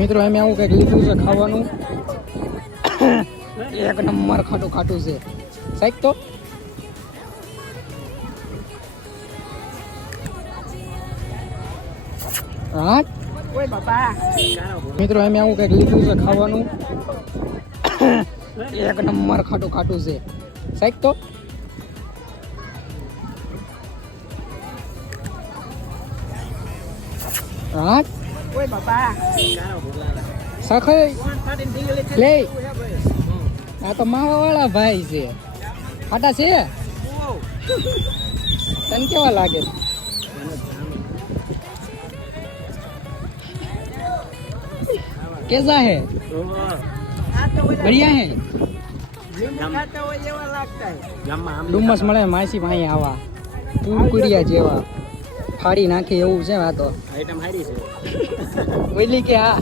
મિત્રો અમે આવું કંઈક લીધું છે ખાવાનું એક નંબર ખાટું ખાટું છે સાહેબ તો હા મિત્રો અમે આવું કંઈક લીધું છે ખાવાનું એક નંબર ખાટું ખાટું છે સાહેબ તો હા સખઈ લે આ તો માવા વાળા ભાઈ છે ખાટા છે તને કેવા લાગે कैसा है बढ़िया है ડુમ્મસ મળે માસી ભાઈ આવા કુરકુરિયા જેવા ફાડી નાખે એવું છે આ તો આઈટમ હારી છે ઓઈલી કે હા